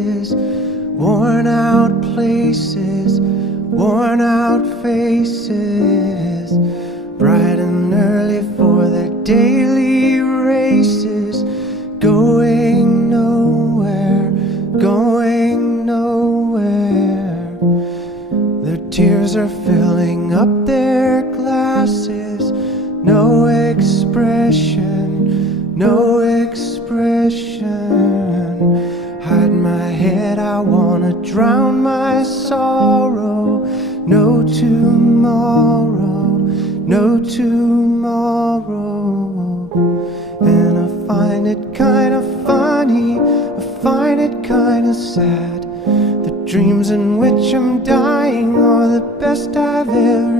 faces, worn out places, worn out faces, bright and early for their daily races, going nowhere, going nowhere. Their tears are filling up their glasses, no expression, no expression. Hide my head, I wanna drown my sorrow. No tomorrow, no tomorrow. And I find it kinda funny, I find it kinda sad. The dreams in which I'm dying are the best I've ever